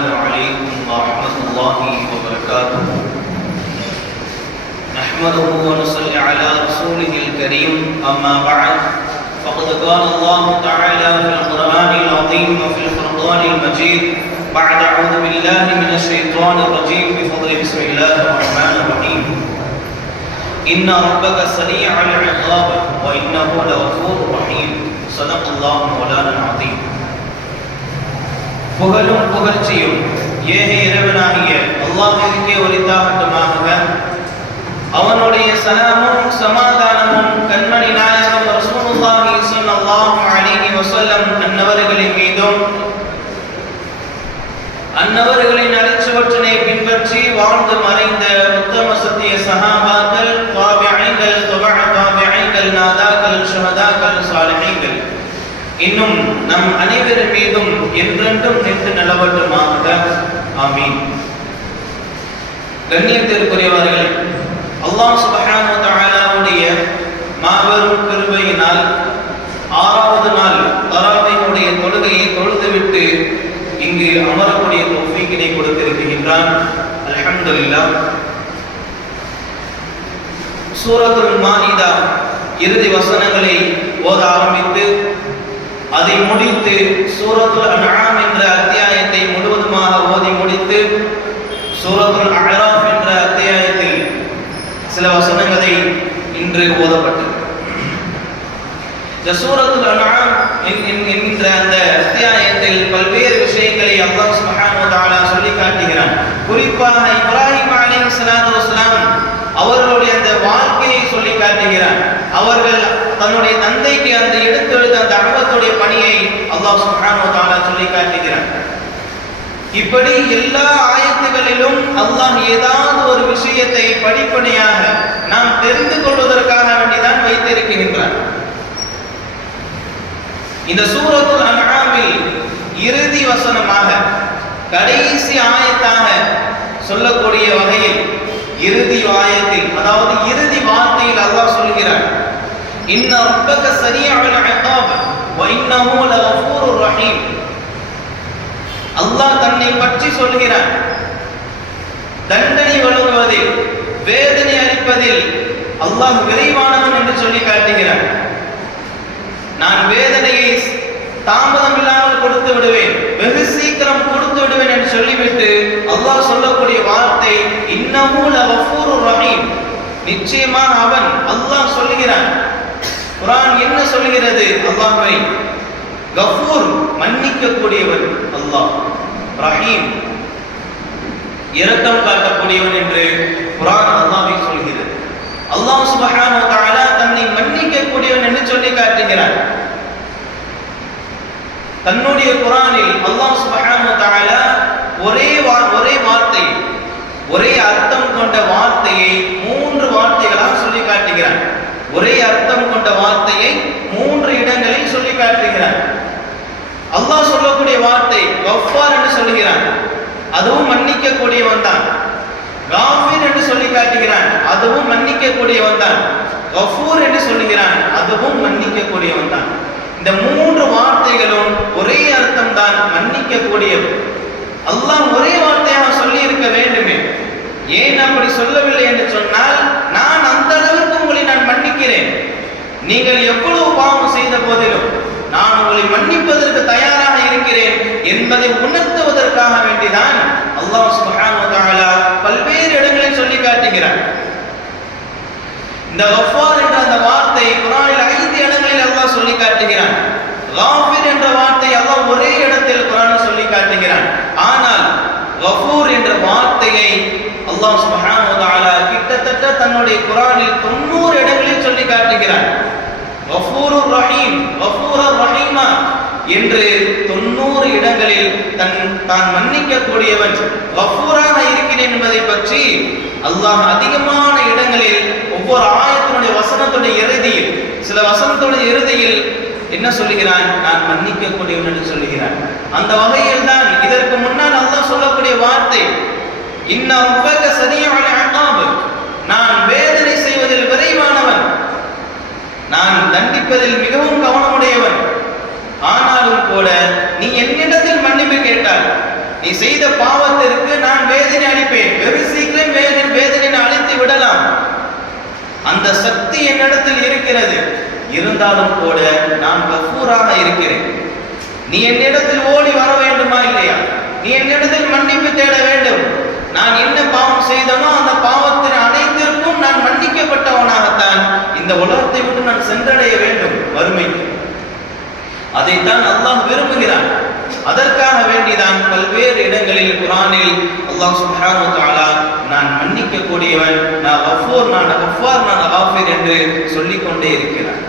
السلام عليكم ورحمة الله وبركاته. نحمده ونصلي على رسوله الكريم. أما بعد فقد قال الله تعالى في القرآن العظيم وفي الفرقان المجيد بعد أعوذ بالله من الشيطان الرجيم بفضل بسم الله الرحمن الرحيم. إن ربك سريع العقاب وإنه لغفور رحيم. صدق الله مولانا العظيم. புகழும் புகழ்ச்சியும் ஏக இறைவனாகிய அல்லாஹ்விற்கே உரித்தாகட்டுமாக. அவனுடைய சலாமும் சமாதானமும் கண்மணி நாயகம் ரசூலுல்லாஹி ஸல்லல்லாஹு அலைஹி வஸல்லம் அன்னவர்களின் மீதும் அன்னவர்களின் அடிச்சுவற்றினை பின்பற்றி வாழ்ந்து மறைந்த உத்தம சத்திய சஹாபாக்கள், தாபிஈன்கள், தபஅ தாபிஈன்கள், நாதாக்கள், ஷுஹதாக்கள், சாலிஹீன்கள் இன்னும் நம் அனைவர் மீதும் என்றென்றும் நின்று நிலவட்டுமாக. ஆமீன். கண்ணியத்திற்குரியவர்களே, அல்லாஹ் சுப்ஹானஹு வ தஆலாவுடைய மாபெரும் கிருபையினால் 6வது நாள் தராவீஹுடைய தொழுகையை தொழுதுவிட்டு இங்கு அமரக்கூடிய தௌஃபீக்கினை கொடுத்திருக்கின்றான். அல்ஹம்துலில்லாஹ். சூரத்துல் மாஇதா இறுதி வசனங்களை ஓத ஆரம்பித்து அதை முடித்து சூரத்துல் அன்ஆம் என்ற அத்தியாயத்தை முழுவதுமாக ஓதி முடித்து சூரத்துல் அஅராஃப் என்ற அத்தியாயத்தில் சில வசனங்களை இன்று ஓதப்பட்டது. இந்த சூரத்துல் அன்ஆம் என்கின்ற அந்த அத்தியாயத்தில் பல்வேறு விஷயங்களை அல்லாஹ் சுப்ஹானஹு வ தஆலா சொல்லி காட்டுகிறான். குறிப்பாக இப்ராஹிம் அலைஹிஸ்ஸலாத்து வஸ்ஸலாம் அவர்களுடைய அந்த வாழ்க்கையை சொல்லி காட்டுகிறான். அவர்கள் தன்னுடைய தந்தைக்கு அந்த எடுத்தெடுத்த அந்த தஅவத்துடைய பணியை அல்லாஹ் சுப்ஹானஹு வ தஆலா சொல்லி காட்டுகிறான். இப்படி எல்லா ஆயத்துகளிலும் அல்லாஹ் ஏதாவது ஒரு விஷயத்தை படிப்படியாக நாம் தெரிந்து கொள்வதற்காக வேண்டிதான் வைத்திருக்கின்றான். இந்த சூரத்துல் அன்ஆமில் இறுதி வசனமாக கடைசி ஆயத்தாக சொல்லக்கூடிய வகையில் இறுதி ஆயத்தில், அதாவது இறுதி வார்த்தையில் அல்லாஹ் சொல்கிறார், இன்ன ரப்பக ஸரீஉல் இகாப் வ இன்னஹு லகஃபூருர் ரஹீம். அல்லாஹ் தன்னை பற்றி சொல்கிறான். தண்டனை வழங்குவதில், வேதனை அளிப்பதில் அல்லாஹ் விரைவானவன் என்று சொல்லி காட்டுகிறான். நான் வேதனையை தாமதம் இல்லாமல் கொடுத்து விடுவேன், வெகு சீக்கிரம் கொடுத்து விடுவேன் என்று சொல்லிவிட்டு அல்லாஹ் சொல்லக்கூடிய வார்த்தை இன்னஹு லகஃபூருர் ரஹீம். நிச்சயமாக அவன், அல்லாஹ் சொல்லுகிறான். குர்ஆன் என்ன சொல்கிறது? அல்லாஹ்வை கஃபூர் மன்னிக்க கூடியவன் அல்லாஹ், ரஹீம் இரக்கம் காட்டக்கூடியவன் என்று குர்ஆன் அல்லாஹ்வை சொல்கிறது. அல்லாஹ் சுப்ஹானஹு வ தஆலா தன்னை மன்னிக்க கூடியவன் என்று சொல்லி காட்டுகிறான். தன்னுடைய குர்ஆனில் அல்லாஹ் சுப்ஹானஹு வ தஆலா ஒரே வார்த்தை, ஒரே அர்த்தம் கொண்ட வார்த்தையை 3 வார்த்தைகளாக சொல்லி காட்டுகிறான். ஒரே அர்த்தம் கொண்ட வார்த்தையை 3 இடங்களில் சொல்லி காட்டுகிறான். அல்லாஹ் சொல்லக்கூடிய வார்த்தை கஃபார் என்று சொல்லுகிறான், அதுவும் மன்னிக்க கூடியவன் தான். காஃபிர் என்று சொல்லி காட்டுகிறான், அதுவும் மன்னிக்க கூடியவன் தான். கஃபூர் என்று சொல்லுகிறான், அதுவும் மன்னிக்க கூடியவன் தான். இந்த 3 வார்த்தைகளும் ஒரே அர்த்தம் தான், மன்னிக்க கூடியவன். அல்லாஹ் ஒரே வார்த்தையாக சொல்லி இருக்க வேண்டுமே, ஏன் அப்படி சொல்லவில்லை என்று சொன்னால், நான் அந்த அளவுக்கு உங்களை நான் மன்னிக்கிறேன், நீங்கள் எவ்வளவு பாவம் செய்த போதிலும் நான் உங்களை மன்னிப்பதற்கு தயாராக இருக்கிறேன் என்பதை உணர்த்துவதற்காக வேண்டிதான் அல்லாஹ் சுப்ஹானஹு வ தஆலா பல்வேறு இடங்களில் சொல்லி காட்டுகிறார். இந்த கஃபார் என்ற அந்த வார்த்தை குர்ஆனில் 5 இடங்களில் அல்லாஹ் சொல்லி காட்டுகிறான். காஃபிர் என்ற வார்த்தை அல்லாஹ் ஒரே இடத்தில் குர்ஆனில் சொல்லி காட்டுகிறான். ஆனால் கஃபூர் என்ற வார்த்தையை அல்லாஹ் சுப்ஹானஹு வ தஆலா கிட்டத்தட்ட தன்னுடைய குர்ஆனில் 90 இடங்களில் சொல்லி காட்டுகிறான். கஃபூருர் ரஹீம், கஃபூரர் ரஹீமா என்று 90 இடங்களில் தான் மன்னிக்க கூடியவன், கஃபூராக இருக்கிறேன் என்பதை பற்றி அல்லாஹ் அதிகமான இடங்களில் ஒவ்வொரு ஆயத்தினுடைய வசனத்துடைய இறுதியில், சில வசனத்துடைய இறுதியில் என்ன சொல்லுகிறான்? நான் மன்னிக்க கூடியவன் என்று சொல்லுகிறான். அந்த வகையில் தான் இதற்கு முன்னால் அல்லாஹ் சொல்லக்கூடிய வார்த்தை இன்ன ரப்பக ஸரீஉல் இகாப், நான் வேதனை செய்வதில் விரைவானவன், நான் தண்டிப்பதில் மிகவும் கவனமுடையவன். ஆனாலும் கூட நீ என்னிடத்தில் மன்னிப்பு கேட்டால், நீ நீ செய்த பாவத்திற்கு நான் வேதனை அளிப்பேன், வெகு சீக்கிரம் வேதனை அளித்து விடலாம். அந்த சக்தி என்னிடத்தில் இருக்கிறது. இருந்தாலும் கூட நான் கஃபூராக இருக்கிறேன். நீ என்னிடத்தில் ஓடி வர வேண்டுமா இல்லையா? நீ என்னிடத்தில் மன்னிப்பு தேட வேண்டும். நான் என்ன பாவம் செய்தனோ அந்த பாவத்தின் அனைத்திற்கும் நான் மன்னிக்கப்பட்டவனாகத்தான் இந்த உலகத்தை விட்டு நான் சென்றடைய வேண்டும் வறுமைக்கு. அதைத்தான் அல்லாஹ் விரும்புகிறான். அதற்காக வேண்டிதான் பல்வேறு இடங்களில் குர்ஆனில் அல்லாஹ் சுப்ஹானஹு வ தஆலா நான் மன்னிக்க கூடியவன், நான் கஃபூர், நான் கஃபார், நான் காஃபிர் என்று சொல்லிக் கொண்டே இருக்கிறான்.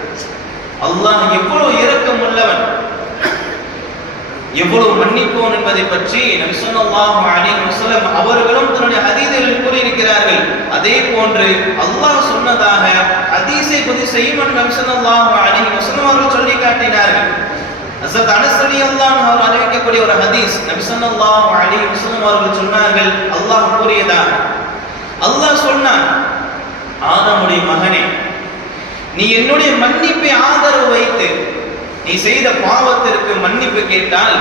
அல்லாஹ் எவ்வளவு இரக்கம் உள்ளவன், எவ்வளவு மன்னிப்போன் என்பதை பற்றி நபி ஸல்லல்லாஹு அலைஹி வஸல்லம் அவர்களும் தன்னுடைய ஹதீஸில் கூறியிருக்கிறார்கள். அதே போன்று அல்லாஹ் சொன்னதாக ஹதீஸை குதிஸையும் நபி ஸல்லல்லாஹு அலைஹி வஸல்லம் அவர்கள் சொல்லி காட்டினார்கள். ஹஸரத் அனஸ் ரலியல்லாஹு அன்ஹு அவர்கள் அறிவிக்கக்கூடிய ஒரு ஹதீஸ், நபி ஸல்லல்லாஹு அலைஹி வஸல்லம் அவர்கள் சொன்னார்கள், அல்லாஹ் கூறியதாக, அல்லாஹ் சொன்னான், ஆதமுடைய மகனே, நீ என்னுடைய மன்னிப்பை ஆதரவு வைத்து நீ செய்த பாவத்திற்கு மன்னிப்பு கேட்டால்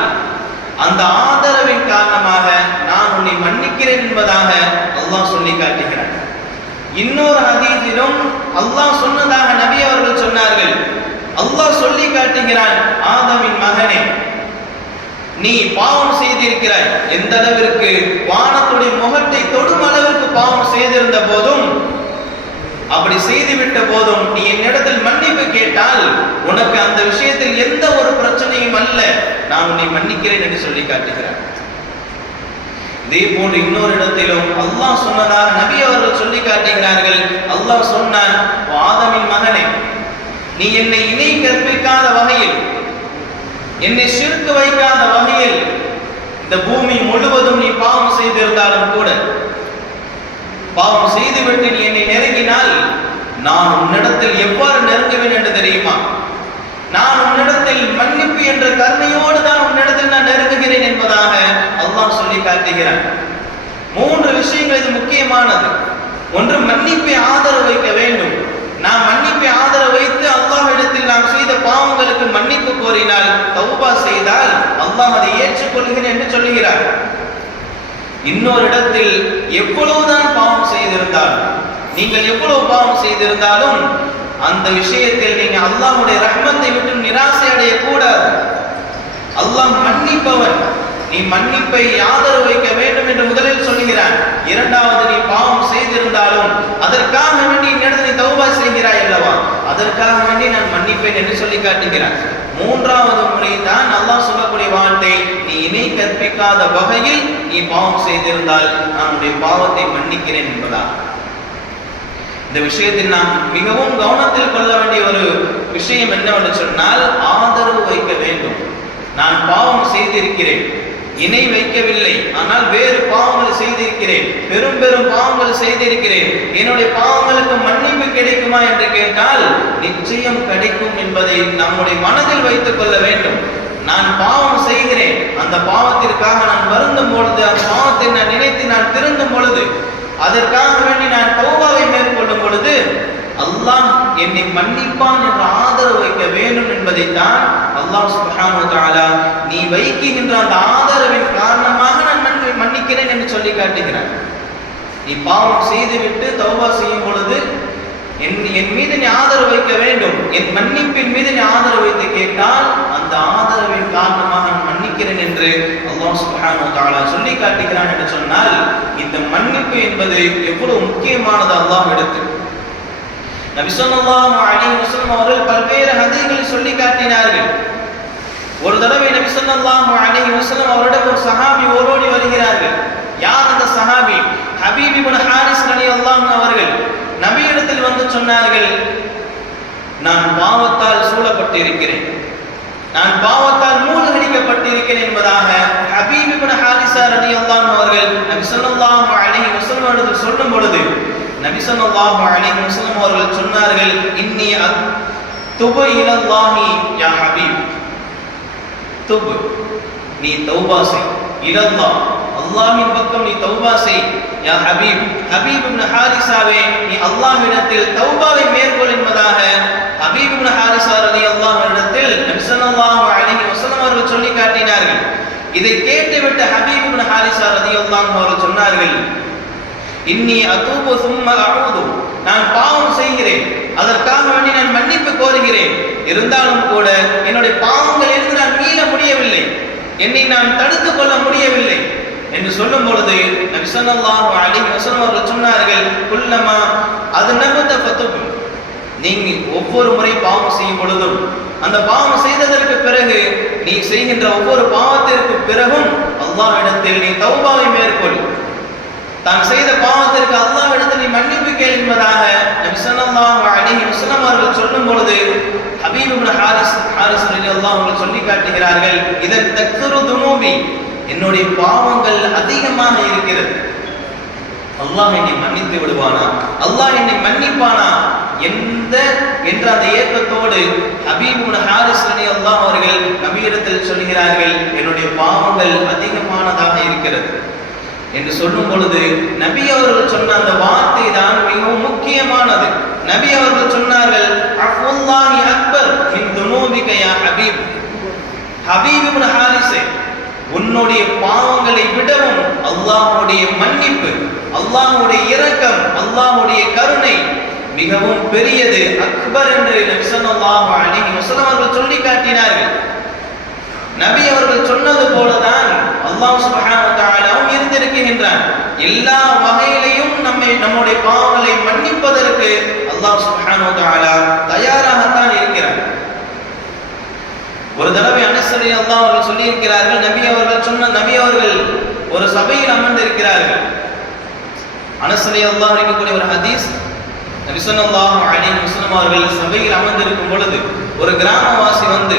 அந்த ஆதரவின் காரணமாக நான் உன்னை மன்னிக்கிறேன் என்பதாக அல்லாஹ் சொல்லி காட்டுகிறான். இன்னொரு ஹதீஸிலும் அல்லாஹ் சொன்னதாக நபி அவர்கள் சொன்னார்கள், அல்லாஹ் சொல்லி காட்டுகிறான், ஆதமின் மகனே, நீ பாவம் செய்திருக்கிறாய். எந்த அளவிற்கு? வானத்துடைய முகத்தை தொடும் அளவிற்கு பாவம் செய்திருந்த போதும், அப்படி செய்துவிட்ட போதும் நீ என்னிடத்தில் மன்னிப்பு கேட்டால் உனக்கு அந்த விஷயத்தில் எந்த ஒரு பிரச்சனையும் அல்ல, நான் உன்னை மன்னிக்கிறேன் என்று சொல்லி காட்டுகிறார். இதே போன்று இன்னொரு இடத்திலும் அல்லாஹ் சொன்னதாக நபி அவர்கள் சொல்லி காட்டுகிறார்கள். அல்லாஹ் சொன்னான், ஆதமின் மகனே, நீ என்னை இணை கற்பிக்காத வகையில், என்னை ஷிர்க் வைக்காத வகையில் இந்த பூமி முழுவதும் நீ பாவம் செய்திருந்தாலும் கூட, பாவம் செய்துவிட்டு நீ என்னை நெருங்கினால் நான் உன்னிடத்தில் எவ்வாறு நெருங்குவேன் என்று தெரியுமா? நான் உன்னிடத்தில் மன்னிப்பு என்ற கருணையோடு தான் உன்னிடத்தில் நான் நெருங்குகிறேன் என்பதாக அல்லாஹ் சொல்லி காட்டுகிறான். 3 விஷயங்கள் இது முக்கியமானது. ஒன்று, மன்னிப்பை ஆதரவு வைக்க வேண்டும். நாம் மன்னிப்பை ஆதரவு வைத்து அல்லாஹ்விடத்தில் நாம் செய்த பாவங்களுக்கு மன்னிப்பு கோரினால், தௌபா செய்தால் அல்லாஹ் அதை ஏற்றுக்கொள்கிறேன் என்று சொல்லுகிறார். இன்னொரு இடத்தில், எவ்வளவுதான் பாவம் செய்திருந்தாலும், நீங்கள் எவ்வளவு பாவம் செய்திருந்தாலும் அந்த விஷயத்தில் நீங்க அல்லாஹ்வுடைய ரஹ்மத்தை விட்டு நிராசை அடைய கூடாது. அல்லாஹ் மன்னிப்பவன். நீ மன்னிப்பை ஆதரவு வைக்க வேண்டும் என்று முதலில் சொல்கிறான். இரண்டாவது, நீ பாவம் செய்திருந்தாலும் அதற்காக வேண்டி என்னிடத்தில் நீ தௌபா செய்கிறாய் அல்லவா, அதற்காக வேண்டி நான் மன்னிப்பேன் என்று சொல்லி காட்டுகிறான். 3வது முறை தான் அல்லாஹ் சொல்லக்கூடிய வார்த்தை, நீ இணை கற்பிக்காத வகையில் நீ பாவம் செய்திருந்தால் நான் உன்னுடைய பாவத்தை மன்னிக்கிறேன் என்பதா. இந்த விஷயத்தில் நாம் மிகவும் கவனத்தில் கொள்ள வேண்டிய ஒரு விஷயம் என்னவென்று சொன்னால், ஆதரவு வைக்க வேண்டும். நான் பாவம் செய்திருக்கிறேன், இணை வைக்கவில்லை, ஆனால் வேறு பாவங்கள் செய்திருக்கிறேன், பெரும் பெரும் பாவங்கள் செய்திருக்கிறேன், என்னுடைய பாவங்களுக்கு மன்னிப்பு கிடைக்குமா என்று கேட்டால் நிச்சயம் கிடைக்கும் என்பதை நம்முடைய மனதில் வைத்துக் கொள்ள வேண்டும். நான் பாவம் செய்கிறேன், அந்த பாவத்திற்காக நான் வருந்தும் பொழுது, அந்த பாவத்தை நான் நினைத்து நான் திருந்தும் பொழுது, அதற்காக வேண்டி நான் தௌபாவை மேற்கொள்ளும் பொழுது அல்லாஹ் என்னை மன்னிப்பான் என்ற ஆதரவு வைக்க வேண்டும் என்பதைத்தான் அல்லாஹ் சுப்ஹானஹு வ தஆலா நீ வைக்கின்ற அந்த ஆதரவின் காரணமாக நான் மன்னிக்கிறேன் என்று சொல்லி காட்டுகிறான். நீ பாவம் செய்துவிட்டு தௌபா செய்யும் பொழுது என் மீது நீ ஆதரவு வைக்க வேண்டும், என் மன்னிப்பின் மீது நீ ஆதரவு வைத்து கேட்டால் அந்த ஆதரவின் காரணமாக நான் மன்னிக்கிறேன் என்று அல்லாஹ் சுப்ஹானஹு வ தஆலா சொல்லி காட்டுகிறான் என்று சொன்னால், இந்த மன்னிப்பு என்பது எவ்வளவு முக்கியமானது அல்லாஹ் எடுத்து. நபி ஸல்லல்லாஹு அலைஹி வஸல்லம் அவர்கள் பல்வேறு ஹதீஸ்களில் சொல்லி காட்டினார்கள். ஒரு தடவை நபி ஸல்லல்லாஹு அலைஹி வஸல்லம் அவரிடம் ஒரு சஹாபி ஓடோடி வருகிறார்கள். யார் அந்த சஹாபி? ஹபீப் இப்னு ஹாரிஸ் ரலியல்லாஹு அன்ஹு அவர்கள் நபியிடத்தில் வந்து சொன்னார்கள், நான் பாவத்தால் சூழப்பட்டிருக்கிறேன், நான் பாவத்தால் மூழ்கடிக்கப்பட்டிருக்கிறேன் என்பதாக ஹபீப் இப்னு ஹாரிஸா ரலியல்லாஹு அன்ஹு அவர்கள் நபி ஸல்லல்லாஹு அலைஹி வஸல்லம் அவர்கள் சொல்லும் பொழுது நபி ஸல்லல்லாஹு அலைஹி வஸல்லம் அவர்கள் சொன்னார்கள், இன்னி துபு இலல்லாஹி யா ஹபீப், துபு, நீ தௌபா செய், இலல்லாஹ், அல்லாஹ்வின் பக்கம் நீ தௌபா செய், யா ஹபீப், ஹபீப் இப்னு ஹாரிஸாவே நீ அல்லாஹ்விடத்தில் தௌபாவை மேற்கொள் என்பதாக ஹபீப் இப்னு ஹாரிஸா ரலியல்லாஹு அன்ஹு இடத்தில் நபி ஸல்லல்லாஹு அலைஹி வஸல்லம் அவர்கள் சொல்லி காட்டினார்கள். இதை கேட்டுவிட்டு ஹபீப் இப்னு ரலியல்லாஹு அவர்கள் சொன்னார்கள், இன்னி அதூபு சும்ம அஊது, நான் பாவம் செய்கிறேன், அதற்காக வேண்டி நான் மன்னிப்பு கோருகிறேன், இருந்தாலும் கூட என்னுடைய பாவங்களிலிருந்து நான் மீள முடியவில்லை, என்னை நான் தடுத்துக் கொள்ள முடியவில்லை என்று சொல்லும் பொழுது நபி ஸல்லல்லாஹு அலைஹி வஸல்லம் அவர்கள் சொன்னார்கள், குல்லமா அத்னபத ஃபதுப், நீங்க ஒவ்வொரு முறை பாவம் செய்யும் பொழுதும் அந்த பாவம் செய்ததற்கு பிறகு நீ செய்கின்ற ஒவ்வொரு பாவத்திற்கு பிறகும் அல்லாஹ்விடத்தில் நீ தௌபாவை மேற்கொள், தான் செய்த பாவத்திற்கு அல்லாஹ்விடத்தில் நீ மன்னிப்பு கேள் என்பதாக நபி ஸல்லல்லாஹு அலைஹி வஸல்லம் அவர்கள் சொல்லும் பொழுது ஹபீப் இப்னு ஹாரிஸ் ரலியல்லாஹு அன்ஹு சொல்லி காட்டுகிறார்கள், இதன் தக்ஸுரு துனூபி, என்னுடைய பாவங்கள் அதிகமாக இருக்கிறது, அல்லாஹ் என்னை மன்னித்து விடுவானா, அல்லாஹ் என்னை மன்னிப்பானா என்ற அந்த ஏக்கத்தோடு ஹபீப் இப்னு ஹாரிஸ் ரலியல்லாஹு அவர்கள் நபியிடத்தில் சொல்கிறார்கள், என்னுடைய பாவங்கள் அதிகமானதாக இருக்கிறது என்று சொல்லும் பொழுது நபி அவர்கள் சொன்ன அந்த வார்த்தை தான் மிகவும் முக்கியமானது. நபி அவர்கள் சொன்னார்கள், அஃபுல்லாஹி அக்பர் மின் துனூபிக யா ஹபீப், ஹபீப் இப்னு ஹாரிஸே, உன்னுடைய பாவங்களை விடவும் அல்லாஹ்வுடைய மன்னிப்பு, அல்லாஹ்வுடைய இரக்கம், அல்லாஹ்வுடைய கருணை மிகவும் பெரியது, அக்பர் என்று நபி ஸல்லல்லாஹு அலைஹி வஸல்லம் அவர்கள் சொல்லி காட்டினார்கள். நபி அவர்கள் சொன்னது போலதான் அல்லாஹ் சுப்ஹானஹு வ தஆலாவும் இருந்திருக்கின்றான். எல்லா வகையிலையும் நம்முடைய பாவங்களை மன்னிப்பதற்கு அல்லாஹ் சுப்ஹானஹு வ தஆலா தயாராகத்தான் இருக்கிறார். ஒரு தடவை அனஸ் ரலியல்லாஹு அவர்கள் சொல்லி இருக்கிறார்கள், நபி அவர்கள் ஒரு சபையில் அமர்ந்திருக்கிறார்கள். அனஸ் ரலியல்லாஹு இருக்கக்கூடிய ஒரு ஹதீஸ், நபி ஸல்லல்லாஹு அலைஹி வஸல்லம் அவர்கள் சபையில் அமர்ந்திருக்கும் பொழுது ஒரு கிராமவாசி வந்து,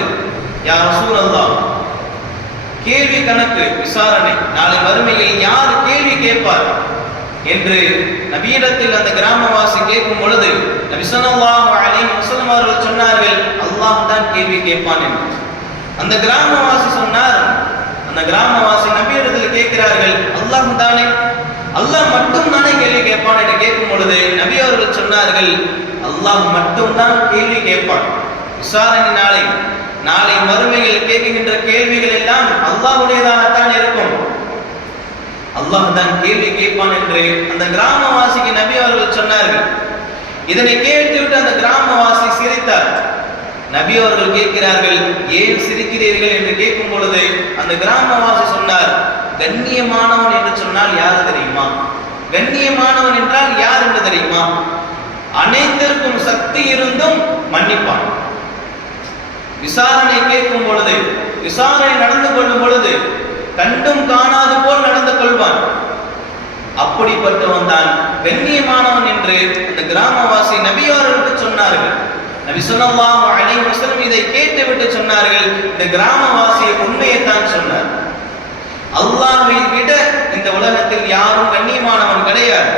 யா ரசூலல்லாஹ், கேள்வி கணக்கு விசாரணை, நாளை மறுமையில் யார் கேள்வி கேட்பார் என்று நபியிடத்தில் அந்த கிராமவாசி கேட்கும் பொழுது நபி ஸல்லல்லாஹு அலைஹி வஸல்லம் அவர்கள் சொன்னார்கள், அல்லாஹ் தான் கேள்வி கேட்பான் என்று. அந்த கிராமவாசி சொன்னார், அந்த கிராமவாசி நபியிடத்தில் கேட்கிறார்கள், அல்லாஹ் தானே, அல்லாஹ் மட்டும் தானே கேள்வி கேட்பான் என்று கேட்கும் பொழுது நபி அவர்கள் சொன்னார்கள், அல்லாஹ் மட்டும் தான் கேள்வி கேட்பான். விசாரணை நாளை மறுமையில் கேட்கின்ற கேள்விகள் எல்லாம் அல்லாஹ்வுடையதாகத்தான் இருக்கும், அல்லாஹ் தான் கேள்வி கேட்பான் என்று அந்த கிராமவாசிக்கு நபி அவர்கள் சொன்னார்கள். இதனை கேட்டுவிட்டு அந்த கிராமவாசி சிரித்தார். நபி அவர்கள் கேட்கிறார்கள், ஏன் சிரிக்கிறீர்கள் என்று கேட்கும் பொழுது அந்த கிராமவாசி சொன்னார், கண்ணியமானவன் என்று சொன்னால் யார் தெரியுமா, கண்ணியமானவன் என்றால் யார் என்று தெரியுமா, அனைத்திற்கும் சக்தி இருந்தும் மன்னிப்பான், விசாரணை கேட்கும் பொழுது, விசாரணை நடந்து கொள்ளும் பொழுது கண்டும் காணாது போல் நடந்து கொள்வான், அப்படிப்பட்டவன் தான் கண்ணியமானவன் என்று அந்த கிராமவாசி நபி அவர்களுக்கு சொன்னார்கள். நபி ஸல்லல்லாஹு அலைஹி வஸல்லம் இதை கேட்டுவிட்டு சொன்னார்கள், இந்த கிராமவாசி உண்மையைத்தான் சொன்னார், அல்லாஹ்வை விட இந்த உலகத்தில் யாரும் கண்ணியமானவன் கிடையாது,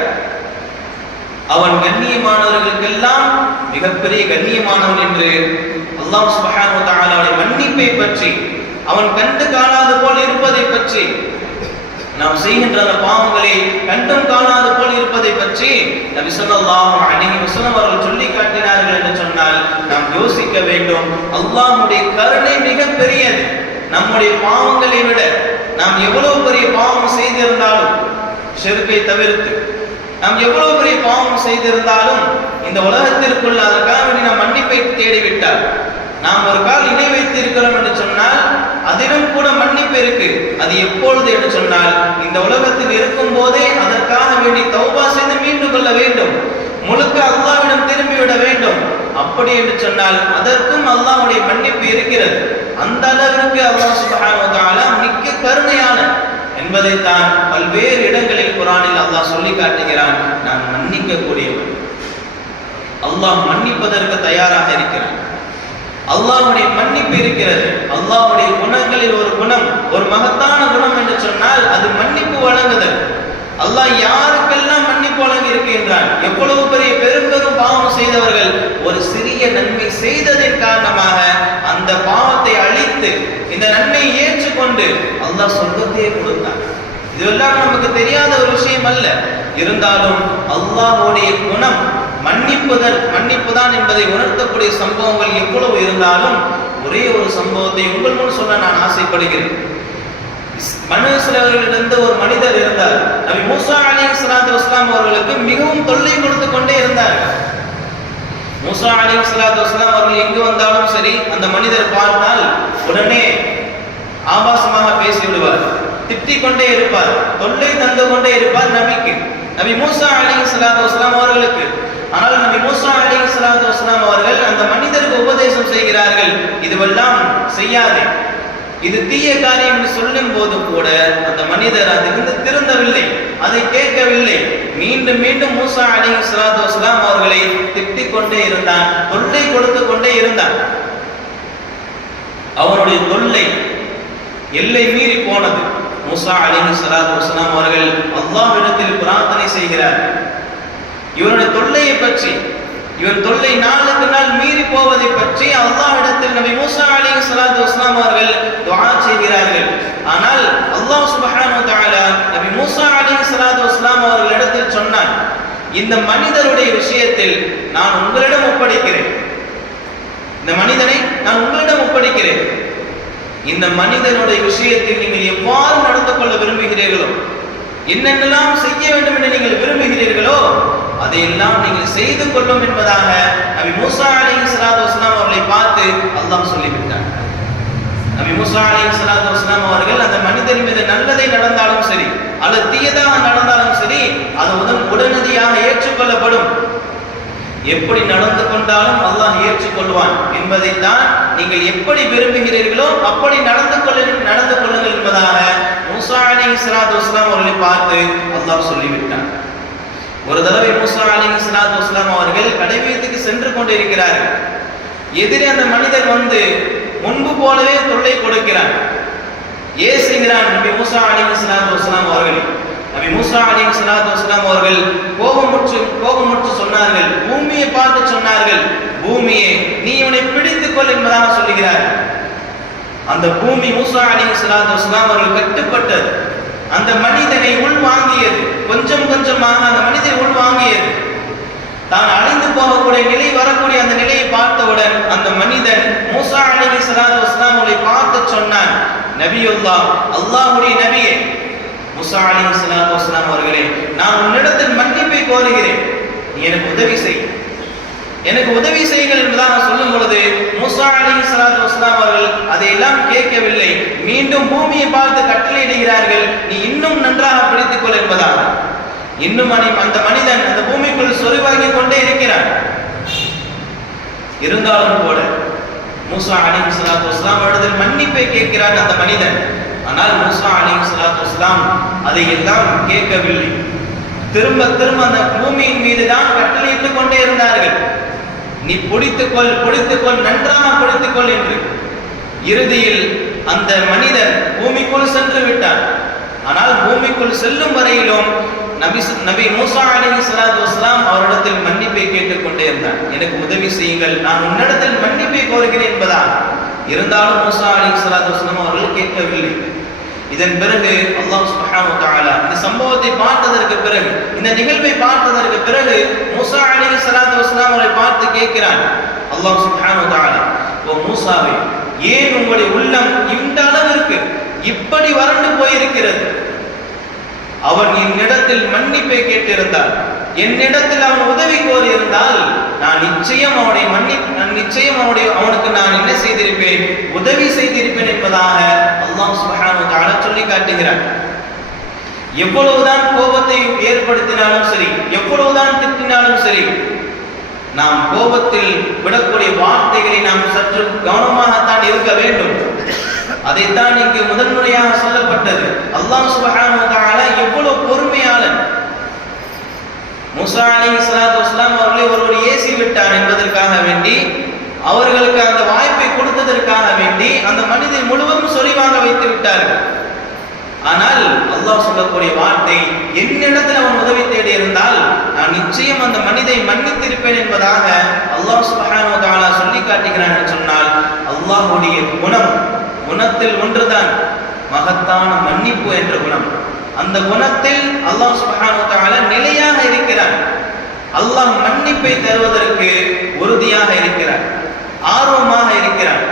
அவன் கண்ணியமானவர்களுக்கெல்லாம் மிகப்பெரிய கண்ணியமானவன் என்று அல்லாஹ் சுப்ஹானஹு வ தஆலாவுடைய மன்னிப்பை பற்றி, அவன் கண்டு காணாது போல் இருப்பதை பற்றி, நாம் செய்கின்ற பாவங்களை கண்டும் காணாது போல் இருப்பதை பற்றி நபி ஸல்லல்லாஹு அலைஹி வஸல்லம் அவர்கள் சொல்லி காட்டினார்கள் என்று சொன்னால் நாம் யோசிக்க வேண்டும். அல்லாஹ்வுடைய கருணை மிக பெரியது. நம்முடைய பாவங்களை விட நாம் எவ்வளவு பெரிய பாவம் செய்திருந்தாலும், ஷிர்கை தவிர்த்து நாம் எவ்வளவு பெரிய பாவம் செய்திருந்தாலும் இந்த உலகத்திற்குள் அதற்காக நாம் மன்னிப்பை தேடிவிட்டால், நாம் ஒரு கால் இணை வைத்து இருக்கிறோம் என்று சொன்னால் அதிலும் கூட மன்னிப்பு இருக்கு. அது எப்பொழுது என்று சொன்னால், இந்த உலகத்தில் இருக்கும் போதே அதற்காக வேண்டி தௌபா செய்து மீண்டு கொள்ள வேண்டும், முழுக்க அல்லாஹ்விடம் திரும்பிவிட வேண்டும். அப்படி என்று சொன்னால் அதற்கும் அல்லாஹ்வுடைய மன்னிப்பு இருக்கிறது. அந்த அளவிற்கு அல்லாஹ் சுப்ஹானஹு வ தஆலா மிக்க கருணையான என்பதைத்தான் பல்வேறு இடங்களில் குர்ஆனில் அல்லாஹ் சொல்லி காட்டுகிறான். நான் மன்னிக்க கூடியவன், அல்லாஹ் மன்னிப்பதற்கு தயாராக இருக்கிறான். அல்லாஹ்வுடைய மன்னிப்பு இருக்கிறது. அல்லாஹ்வுடைய குணங்களில் ஒரு குணம், ஒரு மகத்தான குணம் என்று சொன்னால் அது மன்னிப்பு வழங்குதல். அல்லாஹ் யாருக்கெல்லாம் மன்னிப்பு வழங்கி இருக்கின்றான், எவ்வளவு பெரிய பெரும் பாவம் செய்தவர்கள் ஒரு சிறிய நன்மை செய்ததின் காரணமாக அந்த பாவத்தை அழித்து இந்த நன்மையை ஏற்றுக்கொண்டு அல்லாஹ் சொர்க்கத்தையே கொடுத்தான். இதெல்லாம் நமக்கு தெரியாத ஒரு விஷயம் அல்ல. இருந்தாலும் அல்லாஹ்வுடைய குணம் மன்னிப்புதான் என்பதை உணர்த்தக்கூடிய சம்பவங்கள் எவ்வளவு இருந்தாலும் ஒரே ஒரு சம்பவத்தை உங்கள் முன் சொல்ல நான் ஆசைப்படுகிறேன். பனு இஸ்ரவேலிலிருந்து ஒரு மனிதர் இருந்தார். நபி மூசா அலைஹிஸ்ஸலாத்து வஸ்ஸலாம் அவர்களுக்கு மிகவும் தொல்லை கொடுத்து கொண்டே இருந்தார். மூசா அலைஹிஸ்ஸலாத்து வஸ்ஸலாம் அவர்கள் எங்கு வந்தாலும் சரி அந்த மனிதர் பார்த்தால் உடனே ஆபாசமாக பேசி விடுவார், திட்டிக் கொண்டே இருப்பார், தொல்லை தந்து கொண்டே இருப்பார் நபிக்கு, நபி மூசா அலைஹிஸ்ஸலாத்து வஸ்ஸலாம் அவர்களுக்கு. ஆனால் நபி மூசா அலைஹிஸ்ஸலாத்து வஸ்ஸலாம் அவர்கள் அந்த மனிதருக்கு உபதேசம் செய்கிறார்கள், இதுவெல்லாம் செய்யாதே, இது தீய காரியம் என்று சொல்லும் போது கூட அந்த மனிதர் அதிலிருந்து திருந்தவில்லை, அதை கேட்கவில்லை. மீண்டும் மீண்டும் மூசா அலைஹிஸ்ஸலாத்து வஸ்ஸலாம் அவர்களை திட்டிக் கொண்டே இருந்தான், தொல்லை கொடுத்து கொண்டே இருந்தான். அவருடைய தொல்லை எல்லை மீறி போனது. மூசா அலைஹிஸ்ஸலாத்து வஸ்ஸலாம் அவர்கள் அல்லாஹ்விடத்தில் பிரார்த்தனை செய்கிறார். இவருடைய தொல்லையை பற்றி, இவர் தொல்லை நாளுக்கு நாள் மீறி போவதை பற்றி அல்லாஹ்விடத்தில் நபி மூசா அலைஹிஸ்ஸலாத்து வஸ்ஸலாம் அவர்கள் துஆ செய்கிறார்கள். ஆனால் அல்லாஹ் சுப்ஹானஹு வ தஆலா நபி மூசா அலைஹிஸ்ஸலாத்து வஸ்ஸலாம் அவர்களிடத்தில் சொன்னான், இந்த மனிதருடைய விஷயத்தில் நான் உங்களிடம் ஒப்படைக்கிறேன், இந்த மனிதனை நான் உங்களிடம் ஒப்படைக்கிறேன். இந்த மனிதனுடைய விஷயத்தில் நீங்கள் எவ்வாறு நடந்து கொள்ள விரும்புகிறீர்களோ, என்னென்னலாம் செய்ய வேண்டும் என்று நீங்கள் விரும்புகிறீர்களோ அதையெல்லாம் நீங்கள் செய்து கொள்ளும் என்பதாக நபி மூசா அலைஹிஸ்ஸலாத்து வஸ்ஸலாம் அவர்களை பார்த்து அல்லாஹ் சொல்லிவிட்டார். நபி மூசா அலைஹிஸ்ஸலாத்து வஸ்ஸலாம் அவர்கள் அந்த மனிதன் மீது நல்லதை நடந்தாலும் சரி அல்லது தீயதாக நடந்தாலும் சரி அது உடனடியாக ஏற்றுக்கொள்ளப்படும். எப்படி நடந்து கொண்டாலும் அல்லாஹ் ஏற்றுக்கொள்வான் என்பதைத்தான் நீங்கள் எப்படி விரும்புகிறீர்களோ அப்படி நடந்து கொள்ளுங்கள் என்பதாக மூசா அலைஹிஸ்ஸலாத்து வஸ்ஸலாம் அவர்களை பார்த்து அல்லாஹ் சொல்லிவிட்டான். ஒரு தடவை மூசா அலைஹிஸ்ஸலாத்து வஸ்ஸலாம் அவர்கள் கடைவீட்டுக்கு சென்று கொண்டிருக்கிறார்கள். எதிரே அந்த மனிதர் வந்து முன்பு போலவே தொல்லை கொடுக்கிறான், ஏசுகிறான் நபி மூசா அலைஹிஸ்ஸலாத்து வஸ்ஸலாம் அவர்கள். நபி மூசா அலைஹிஸ்ஸலாத்து வஸ்ஸலாம் அவர்கள் கோபமுற்று சொன்னார்கள், பூமியை பார்த்து சொன்னார்கள், பூமியே நீ இவனை பிடித்துக் கொள் என்பதாக சொல்லுகிறார். அந்த பூமி மூசா அலைஹிஸ்ஸலாத்து வஸ்ஸலாம் அவர்கள் கட்டுப்பட்டது, அந்த மனிதனை உள்வாங்கியது, கொஞ்சம் கொஞ்சமாக அந்த மனிதனை உள்வாங்கியது. தான் அழிந்து போகக்கூடிய நிலை வரக்கூடிய அந்த நிலையை பார்த்தவுடன் அந்த மனிதன் மூசா அலைஹிஸ்ஸலாத்து வஸ்ஸலாம் அவர்களை பார்த்து சொன்னான், நபியுல்லாஹ், அல்லாஹ்வுடைய நபியே, மூசா அலைஹிஸ்ஸலாத்து வஸ்ஸலாம் அவர்களே, நான் உன்னிடத்தில் மன்னிப்பை கோருகிறேன், நீ எனக்கு உதவி செய், எனக்கு உதவி செய்யுங்கள் என்பதாக சொல்லும் பொழுது மூசா அலைஹிஸ்ஸலாத்து வஸ்ஸலாம் அவர்கள் அதையெல்லாம் கேட்கவில்லை. மீண்டும் பூமியை பார்த்து கட்டளையிடுகிறார்கள், நீ இன்னும் நன்றாக பிடித்துக் கொள் என்பதாக. இன்னும் அந்த மனிதன் அந்த பூமிக்குள் சொறிவாகி கொண்டே இருக்கிறான். இருந்தாலும் கூட மூசா அலைஹிஸ்ஸலாத்து வஸ்ஸலாம் அவர்கள் மன்னிப்பை கேட்கிறார் அந்த மனிதன். ஆனால் மூசா அலைஹிஸ்ஸலாத்து வஸ்ஸலாம் அதை எல்லாம் கேட்கவில்லை. திரும்ப திரும்ப அந்த பூமியின் மீது தான் கட்டளையிட்டுக் கொண்டே இருந்தார்கள், நீ பிடித்துக்கொள், நன்றாக பிடித்துக்கொள் என்று. இறுதியில் அந்த மனிதன் பூமிக்குள் சென்று விட்டான். ஆனால் பூமிக்குள் செல்லும் வரையிலும் நபி மூசா அலைஹிஸ்ஸலாத்து வஸ்ஸலாம் அவரிடத்தில் மன்னிப்பை கேட்டுக்கொண்டே இருந்தான், எனக்கு உதவி செய்யுங்கள், நான் உன்னிடத்தில் மன்னிப்பை கோருகிறேன் என்பதா. இருந்தாலும் மூசா அலைஹிஸ்ஸலாத்து வஸ்ஸலாம் அவர்கள் கேட்கவில்லை. இதன் பிறகு அல்லாஹ் சுப்ஹானஹு வ தஆலா இந்த சம்பவத்தை பார்த்ததற்கு பிறகு, இந்த நிகழ்வை பார்த்ததற்கு பிறகு மூசா அலைஹிஸ்ஸலாத்து வஸ்ஸலாம் அவரை பார்த்து கேட்கிறான் அல்லாஹ் சுப்ஹானஹு வ தஆலா, ஓ மூசாவே, ஏன் உங்களுடைய உள்ளம் இந்த அளவிற்கு இப்படி வறண்டு போயிருக்கிறது? அவன் என்னிடத்தில் மன்னிப்பை கேட்டிருந்தால், என்னிடத்தில் அவன் உதவி கோரி இருந்தால் நான் நிச்சயம் அவனுக்கு நான் என்ன செய்திருப்பேன், உதவி செய்திருப்பேன் என்பதாக அல்லாஹ் சுப்ஹானஹு வ தஆலா சொல்லி காட்டுகிறான். எவ்வளவுதான் கோபத்தை ஏற்படுத்தினாலும் சரி, எவ்வளவுதான் திட்டினாலும் சரி, நாம் கோபத்தில் விடக்கூடிய வார்த்தைகளை நாம் சற்று கவனமாகத்தான் இருக்க வேண்டும். அதைத்தான் இங்கு முதன்முறையாக சொல்லப்பட்டது. அல்லாஹ் சுப்ஹானஹு வ தஆலா எவ்வளவு பொறுமையாளன். மூசா அலைஹிஸ்ஸலாத்து வஸ்ஸலாம் அவர்களை ஒருவர் ஏசி விட்டார் என்பதற்காக வேண்டி, அவர்களுக்கு அந்த வாய்ப்பை கொடுத்ததற்காக வேண்டி அந்த மனிதனை முழுவதும் சொறிவாங்க வைத்து விட்டார்கள். ஆனால் அல்லாஹ் சொல்லக்கூடிய வார்த்தை, என்னிடத்தில் அவன் உதவி தேடி இருந்தால் நான் நிச்சயம் அந்த மனிதை மன்னித்திருப்பேன் என்பதாக அல்லாஹ் சுப்ஹானஹு வ தஆலா சொல்லி காட்டுகிறான் என்று சொன்னால், அல்லாஹ்வுடைய குணத்தில் ஒன்றுதான் மகத்தான மன்னிப்பு என்ற குணம். அந்த குணத்தில் அல்லாஹ் சுப்ஹானஹு வ தஆலா நிலையாக இருக்கிறான். அல்லாஹ் மன்னிப்பை தருவதற்கு உறுதியாக இருக்கிறான், ஆர்வமாக இருக்கிறான்.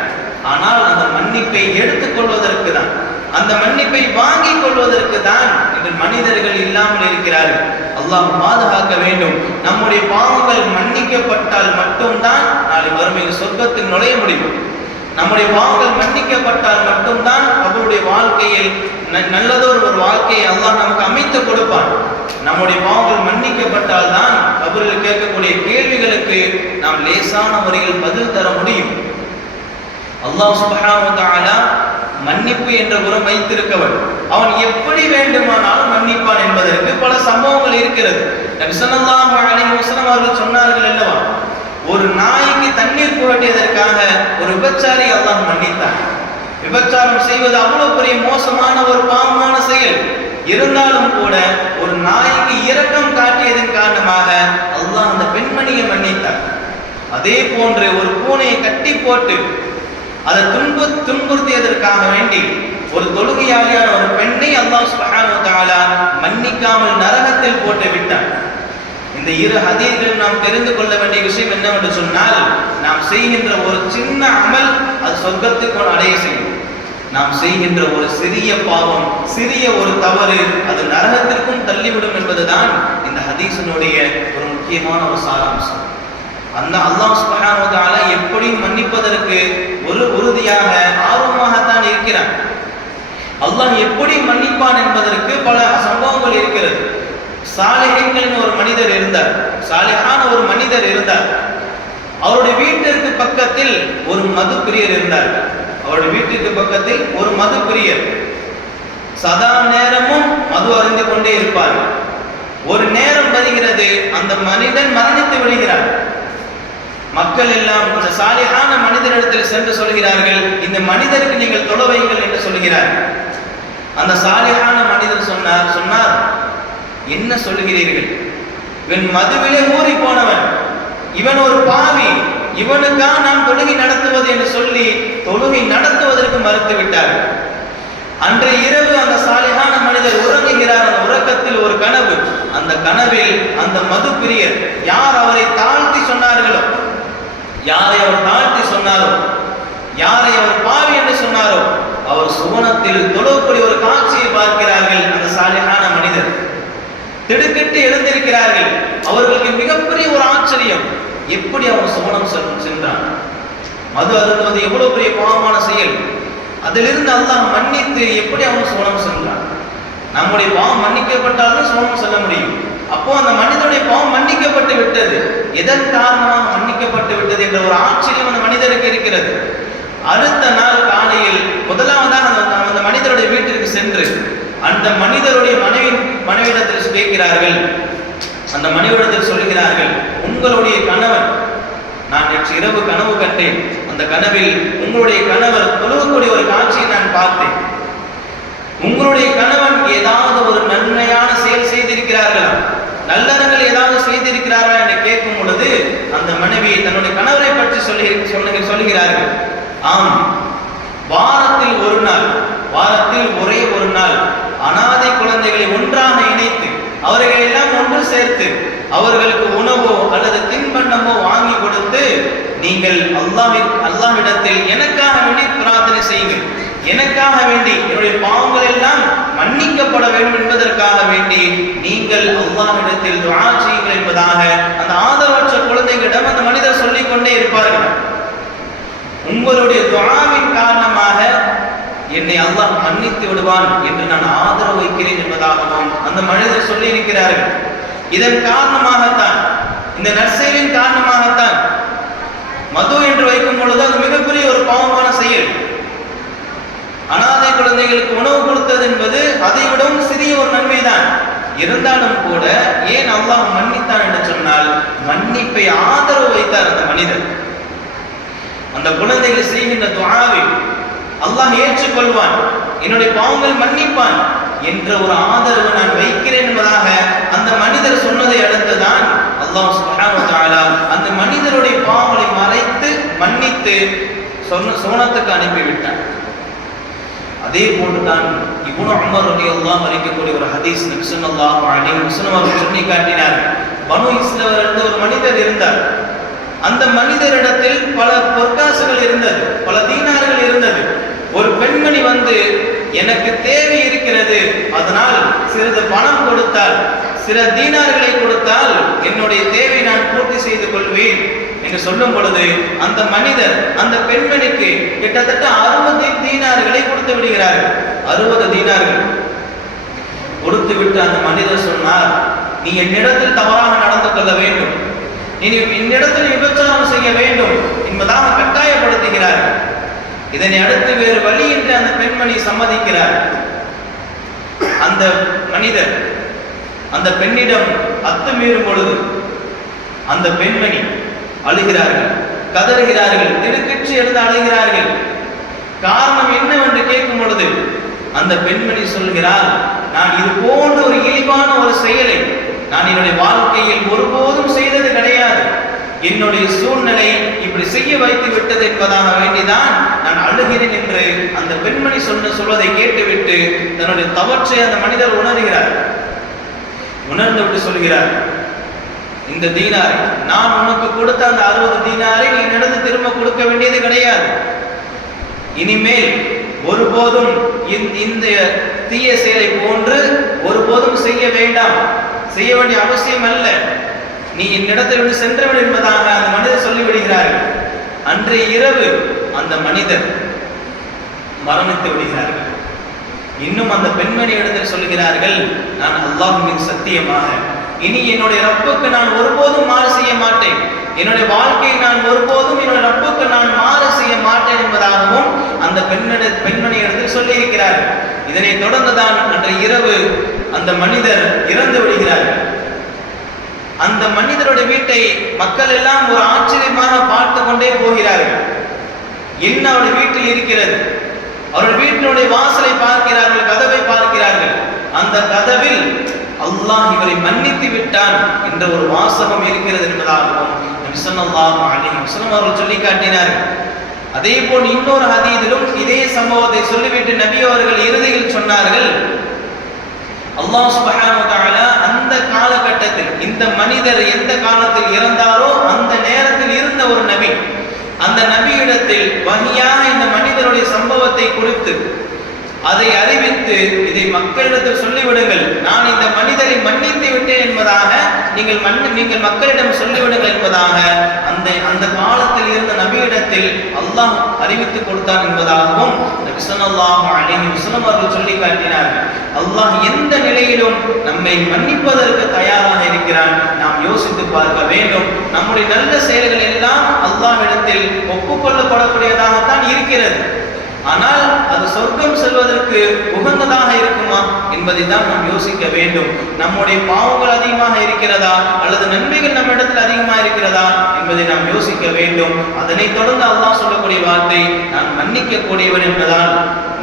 ஆனால் அந்த மன்னிப்பை எடுத்துக்கொள்வதற்கு தான், அந்த மன்னிப்பை வாங்கிக் கொள்வதற்கு தான் இன்று மனிதர்கள் இல்லாமல் இருக்கிறார்கள். அல்லாஹ் பாதுகாக்க வேண்டும். நம்முடைய பாவங்கள் மன்னிக்கப்பட்டால் மட்டும்தான் நாளை மறுமையில் சொர்க்கத்தில் நுழைய முடியும். நம்முடைய பாவங்கள் மன்னிக்கப்பட்டால் மட்டும்தான் அவருடைய வாழ்க்கையில் நல்லதொரு ஒரு வாழ்க்கையை அல்லாஹ் நமக்கு அமைத்து கொடுப்பான். நம்முடைய பாவங்கள் மன்னிக்கப்பட்டால் தான் அவர்கள் கேட்கக்கூடிய கேள்விகளுக்கு நாம் லேசான முறையில் பதில் தர முடியும். அல்லாஹ் சுப்ஹானஹு வ தஆலா மன்னிப்பு என்ற குணம் வைத்திருக்கவன், அவன் எப்படி வேண்டுமானாலும் மன்னிப்பான் என்பதற்கு பல சம்பவங்கள் இருக்கிறது. நபி ஸல்லல்லாஹு அலைஹி வஸல்லம் அவர்கள் சொன்னார்கள் அல்லவா, ஒரு நாய்க்கு தண்ணீர் புரட்டியதற்காக ஒரு விபச்சாரி அல்லாஹ் மன்னித்தான். விபச்சாரம் செய்வது அவ்வளவு பெரிய மோசமான ஒரு பாவமான செயல். இருந்தாலும் கூட ஒரு நாய்க்கு இரக்கம் காட்டியதன் காரணமாக அல்லாஹ் அந்த பெண்மணியை மன்னித்தார். அதே போன்று ஒரு பூனையை கட்டி போட்டு அதை துன்புறுத்தியதற்காக வேண்டி ஒரு தொழுகையாளியான ஒரு பெண்ணை அல்லாஹ் சுப்ஹானஹு வ தஆலா மன்னிக்காமல் நரகத்தில் போட்டு விட்டார். இந்த இரு ஹதீஸ்களில் நாம் தெரிந்து கொள்ள வேண்டிய விஷயம் என்னவென்று சொன்னால், நாம் செய்கின்ற ஒரு சின்ன அமல் அது சொர்க்கத்துக்கு அடைய செய்யும். நாம் செய்கின்ற ஒரு சிறிய பாவம், சிறிய ஒரு தவறு அது நரகத்திற்கும் தள்ளிவிடும் என்பதுதான் இந்த ஹதீஸினுடைய ஒரு முக்கியமான ஒரு சாராம்சம். அந்த அல்லாஹ் சுப்ஹானஹு வ தஆலா எப்படி மன்னிப்பதற்கு ஒரு உறுதியாக ஆர்வமாகத்தான் இருக்கிறான். அல்லாஹ் எப்படி மன்னிப்பான் என்பதற்கு பல சம்பவங்கள் இருக்கிறது. சாலிஹீன்களின் ஒரு மனிதர் இருந்தார், சாலிஹான ஒரு மனிதர் இருந்தார். அவருடைய வீட்டிற்கு பக்கத்தில் ஒரு மது பிரியர் இருந்தார். அவருடைய வீட்டிற்கு பக்கத்தில் ஒரு மது பிரியர் சதா நேரமும் மது அருந்திக் கொண்டே இருப்பார்கள். ஒரு நேரம் வருகிறது, அந்த மனிதன் மரணித்து விடுகிறார். மக்கள் எல்லாம் இந்த சாலிஹான மனிதனிடத்தில் சென்று சொல்கிறார்கள், இந்த மனிதருக்கு நீங்கள் தொழ வையுங்கள் என்று சொல்கிறார்கள். அந்த சாலிஹான மனிதர் சொன்னார், என்ன சொல்லுகிறீர்கள்? இவன் மதுவிலே ஊறி போனவன், இவன் ஒரு பாவி, இவனுக்காக நாம் தொழுகை நடத்துவது என்று சொல்லி தொழுகை நடத்துவதற்கு மறுத்து விட்டார். அன்றைய இரவு அந்த சாலிஹான மனிதர் உறங்குகிறார். அந்த உறக்கத்தில் ஒரு கனவு. அந்த கனவில் அந்த மது பிரியர் யார் அவரை தாழ்த்தி சொன்னார்களோ, யாரை அவர் தாழ்த்தி சொன்னாரோ, யாரை அவர் பாவி என்று சொன்னாரோ, அவர் சுவனத்தில் தொழக்கூடிய ஒரு காட்சியை பார்க்கிறார்கள். அந்த சாலிஹான மனிதர் திடுக்கிட்டு எழுந்திருக்கிறார்கள். அவர்களுக்கு மிகப்பெரிய ஒரு ஆச்சரியம், எப்படி அவன் சுவனம் சென்றான்? மது அருந்துவது எவ்வளவு பெரிய பாவமான செயல். அதிலிருந்து அல்லாஹ் மன்னித்து எப்படி அவன் சுவனம் சென்றான்? நம்முடைய பாவம் மன்னிக்கப்பட்டாலும் சுவனம் செல்ல முடியும். அப்போ அந்த மனிதனுடைய பாவம் மன்னிக்கப்பட்டு விட்டது. எதன் காரணமாக மன்னிக்கப்பட்டு விட்டது என்ற ஒரு ஆச்சரியம் அந்த மனிதருக்கு இருக்கிறது. அடுத்த நாள் காலையில் முதலாவதாக அந்த மனிதருடைய வீட்டிற்கு சென்று அந்த மனிதருடைய மனைவியிடத்தில் கேட்கிறார்கள். அந்த மனைவியிடத்தில் சொல்லுகிறார்கள், உங்களுடைய கணவன், நான் நேற்று இரவு கனவு கண்டேன். அந்த கனவில் உங்களுடைய கணவர் தொழுகக்கூடிய ஒரு காட்சியை நான் பார்த்தேன். உங்களுடைய கணவன் ஏதாவது ஒரு நன்மையான செயல் செய்திருக்கிறார்களா, நல்லறங்கள் ஏதாவது செய்திருக்கிறார்களா என்று கேட்கும் பொழுது அந்த மனைவி தன்னுடைய கணவரை பற்றி சொல்லுகிறார்கள். ஆம், வாரத்தில் ஒரே ஒரு நாள் அனாதை குழந்தைகளை ஒன்றாக இணைத்து அவர்களை எல்லாம் ஒன்று சேர்த்து அவர்களுக்கு உணவோ அல்லது தின்பண்டமோ வாங்கி கொடுத்து, நீங்கள் அல்லாஹ்விடத்தில் எனக்காக வேண்டி பிரார்த்தனை செய்யுங்கள், எனக்காக வேண்டி என்னுடைய பாவங்கள் எல்லாம் மன்னிக்கப்பட வேண்டும் என்பதற்காக வேண்டி நீங்கள் அல்லாஹ்விடத்தில் துஆ செய்யுங்கள் என்பதாக அந்த ஆதரவற்ற குழந்தைகளிடம் அந்த மனிதர் சொல்லிக் கொண்டே இருப்பார்கள். உங்களுடைய துஆவின் காரணமாக என்னை அல்லாஹ் மன்னித்து விடுவான் என்று நான் ஆதரவு வைக்கிறேன் என்பதாகவும் அந்த மனிதர் சொல்லி இருக்கிறார்கள். இதன் காரணமாகத்தான், இந்த நற்செயலின் காரணமாகத்தான் மது என்று வைக்கும் பொழுது அது மிகப்பெரிய ஒரு பாவமான செயல். அனாதை குழந்தைகளுக்கு உணவு கொடுத்தது என்பது அதை விடவும் சிறிய ஒரு நன்மைதான். இருந்தாலும் கூட ஏன் அல்லாஹ் மன்னித்தான் என்று சொன்னால், மன்னிப்பை ஆதரவு வைத்தார் அந்த மனிதர். அந்த குழந்தைகள் செய்கின்ற துஆவை அல்லாஹ் ஏற்றுக்கொள்வான், என்னுடைய பாவங்கள் மன்னிப்பான் என்ற ஒரு ஆதரவு நான் வைக்கிறேன் என்பதாக அந்த மனிதர் சொன்னதை அடுத்துதான் அல்லாஹ் சுப்ஹானஹு வ தஆலா அந்த மனிதருடைய பாவங்களை மறைத்து மன்னித்து சுவனத்துக்கு அனுப்பிவிட்டார். அதே போன்றுதான் இப்னு உமர் ரலியல்லாஹு அறிக்கக்கூடிய ஒரு ஹதீஸ் நபி ஸல்லல்லாஹு அலைஹி வஸல்லம் அவர்கள் சொல்லி காட்டினார். பனு இஸ்ராயீல் ஒரு மனிதர் இருந்தார். அந்த மனிதரிடத்தில் பல பொற்காசுகள் இருந்தது, பல தீனார்கள் இருந்தது. ஒரு பெண்மணி வந்து எனக்கு தேவை இருக்கிறது, அதனால் சிறிது பணம் கொடுத்தால், சில தீனார்களை கொடுத்தால் என்னுடைய தேவை நான் பூர்த்தி செய்து கொள்வேன் என்று சொல்லும் பொழுது அந்த மனிதர் அந்த பெண்மணிக்கு கிட்டத்தட்ட 60 தீனார்களை கொடுத்து விடுகிறார்கள். 60 தீனார்கள் கொடுத்து விட்டு அந்த மனிதர் சொன்னார், நீ என்னிடத்தில் தவறாக நடந்து கொள்ள வேண்டும், நீ என்னிடத்தில் விபச்சாரம் செய்ய வேண்டும் என்பதாக கட்டாயப்படுத்துகிறார். இதனை அடுத்து வேறு வழி என்று அந்த பெண்மணி சம்மதிக்கிறார். அந்த மனிதர் அந்த பெண்ணிடம் அத்துமீறும் பொழுது அந்த பெண்மணி அழுகிறார்கள், கதறுகிறார்கள், திடுக்கிட்டு எழுந்து அழுகிறார்கள். காரணம் என்னவென்று கேட்கும் பொழுது அந்த பெண்மணி சொல்கிறார், நான் இது போன்ற ஒரு இழிவான ஒரு செயலை நான் என்னுடைய வாழ்க்கையில் ஒருபோதும் செய்தது கிடையாது, என்னுடைய சூழ்நிலை இப்படி செய்ய வைத்து விட்டது என்பதாக வேண்டிதான் நான் அழுகிறேன் என்று அந்த பெண்மணி சொல்வதை கேட்டுவிட்டு தன்னுடைய தவற்றை அந்த மனிதர் உணர்கிறார். உணர்ந்து விட்டு சொல்கிறார், இந்த தீனாரை நான் உனக்கு கொடுத்த அந்த 60 தீனாரை நீ நடந்து திரும்ப கொடுக்க வேண்டியது கிடையாது, இனிமேல் ஒருபோதும் இந்த தீய செயலை போன்று ஒருபோதும் செய்ய வேண்டாம், செய்ய வேண்டிய அவசியம் அல்ல, நீ என்னிடத்தை விட்டு சென்றவிடு என்பதாக அந்த மனிதர் சொல்லிவிடுகிறார்கள். அன்றைய இரவு அந்த மனிதர் மரணித்து விடுகிறார்கள். இன்னும் அந்த பெண்மணி இடத்தில் சொல்கிறார்கள், நான் அல்லாஹ்வின் சத்தியமாக இனி என்னுடைய ரப்புக்கு நான் ஒருபோதும் மாறு செய்ய மாட்டேன், என்னுடைய வாழ்க்கையில் நான் ஒருபோதும் என்னுடைய ரப்புக்கு நான் மாறு செய்ய மாட்டேன் என்பதாகவும் அந்த பெண்மணி இடத்தில் சொல்லி இருக்கிறார்கள். இதனை தொடர்ந்துதான் அன்றைய இரவு அந்த மனிதர் இறந்து விடுகிறார்கள். அந்த மனிதருடைய வீட்டை மக்கள் எல்லாம் ஒரு ஆச்சரியமாக பார்த்து கொண்டே போகிறார்கள். என்ன அவருடைய வீட்டில் இருக்கிறது? அவருடைய வீட்டினுடைய வாசலை பார்க்கிறார்கள், கதவை பார்க்கிறார்கள். அந்த கதவில் அல்லாஹ் இவரை மன்னித்து விட்டான் என்ற ஒரு வாசகம் இருக்கிறது என்பதாகவும் நபி ஸல்லல்லாஹு அலைஹி வஸல்லம் அவர்கள் சொல்லி காட்டினார்கள். அதே போல் இன்னொரு ஹதீஸிலும் இதே சம்பவத்தை சொல்லிவிட்டு நபி அவர்கள் இறுதியில் சொன்னார்கள், அல்லாஹ் சுப்ஹானஹு வ தஆலா அந்த காலகட்டத்தில் இந்த மனிதர் எந்த காலத்தில் இறந்தாரோ அந்த நேரத்தில் இருந்த ஒரு நபி, அந்த நபியிடத்தில் வஹியாக இந்த மனிதருடைய சம்பவத்தை குறித்து அதை அறிவித்து இதை மக்களிடத்தில் சொல்லிவிடுங்கள், நான் இந்த மனிதரை மன்னித்து விட்டேன் என்பதாக நீங்கள் மக்களிடம் சொல்லிவிடுங்கள் என்பதாக அந்த காலத்தில் இருந்த நபியிடத்தில் அல்லாஹ் அறிவித்து கொடுத்தான் என்பதாகவும் நபி ஸல்லல்லாஹு அலைஹி வஸல்லம் அவர்கள் சொல்லி காட்டினார்கள். அல்லாஹ் எந்த நிலையிலும் நம்மை மன்னிப்பதற்கு தயாராக இருக்கிறான். நாம் யோசித்து பார்க்க வேண்டும். நம்முடைய நல்ல செயல்கள் எல்லாம் அல்லாஹ்விடத்தில் ஒப்புக்கொள்ளப்படக்கூடியதாகத்தான் இருக்கிறது. ஆனால் அது சொர்க்கம் செல்வதற்கு உகந்ததாக இருக்குமா என்பதை தான் நாம் யோசிக்க வேண்டும். நம்முடைய பாவங்கள் அதிகமாக இருக்கிறதா அல்லது நன்மைகள் நம்ம இடத்தில் அதிகமாக இருக்கிறதா என்பதை நாம் யோசிக்க வேண்டும். அதனை தொடர்ந்து அல்லாஹ் சொல்லக்கூடிய வார்த்தை, நான் மன்னிக்க கூடியவன் என்பதால்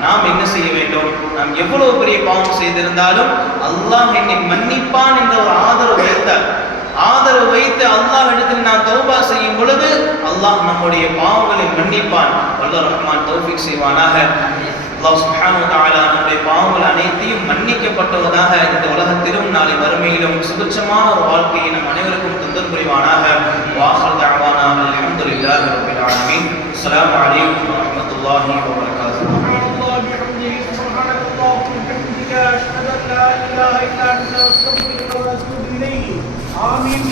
நாம் என்ன செய்ய வேண்டும்? நாம் எவ்வளவு பெரிய பாவம் செய்திருந்தாலும் அல்லாஹ் என்னை மன்னிப்பான் என்ற ஒரு ஆதரவு வைத்து அல்லாஹ் இடத்தில் நாம் தௌபா செய்யும் பொழுது அல்லாஹ் நம்முடைய பாவங்களை மன்னிப்பான். வல்ல ரஹ்மான் தௌஃபீக் செய்வானாக. அல்லாஹ் சுப்ஹானஹு வ தஆலா நம்முடைய பாவங்கள் அனைத்தையும் மன்னிக்கப்பட்டவதாக இந்த உலகத்திலும் நாளை மறுமையிலும் சுபிட்சமான ஒரு வாழ்க்கையை நம் அனைவருக்கும் தந்தல் புரிவானாக. வாஹிர் தஅவானா அல்ஹம்துலில்லாஹி ரப்பில் ஆலமீன். அஸ்ஸலாமு அலைக்கும் வ ரஹ்மத்துல்லாஹி வ பரகாத்துஹு. آمين.